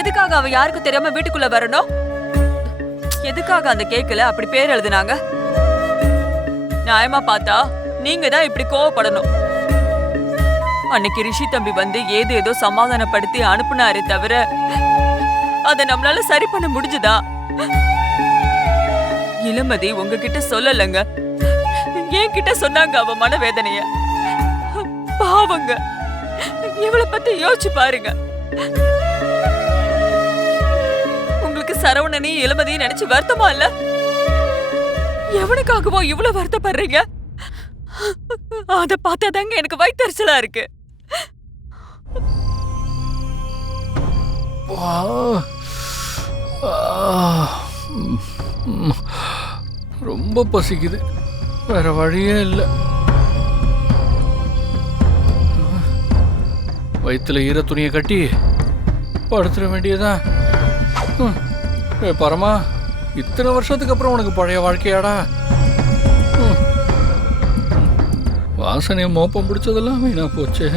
எதுக்காக அவ யாருக்கும் தெரியாம வீட்டுக்குள்ள வரணும்? எதுக்காக அந்த கேக்குல அப்படி பேர் எழுதுனாங்க? நியாயமா பார்த்தா நீங்க தான் இப்படி கோவப்படணும். அன்னைக்கு ரிஷி தம்பி வந்து ஏதோ சமாதானப்படுத்தி அனுப்புனாரே தவிர அத நம்மளால சரி பண்ண முடிஞ்சுதா? இளமதி உங்ககிட்ட சொல்லலங்க, என்கிட்ட சொன்னாங்க அவ மனவேதனைய. பாவங்க, இவளை பத்தி யோசிச்சு பாருங்க. உங்களுக்கு சரவணனையும் இளமதியும் நினைச்சு வருத்தமா இல்ல? எவனுக்காகவோ இவ்வளவு வருத்தப்படுறீங்க? அத பார்த்தாதாங்க எனக்கு வயித்தெரிச்சலா இருக்கு. ரொம்ப பசிக்குது, வேற வழியே இல்லை. வயிற்றுல ஈர துணியை கட்டி படுத்துட வேண்டியதான். பரமா, இத்தனை வருஷத்துக்கு அப்புறம் உனக்கு பழைய வாழ்க்கையாடா? வாசனையை மோப்பம் பிடிச்சதெல்லாம் வீணா போச்சு.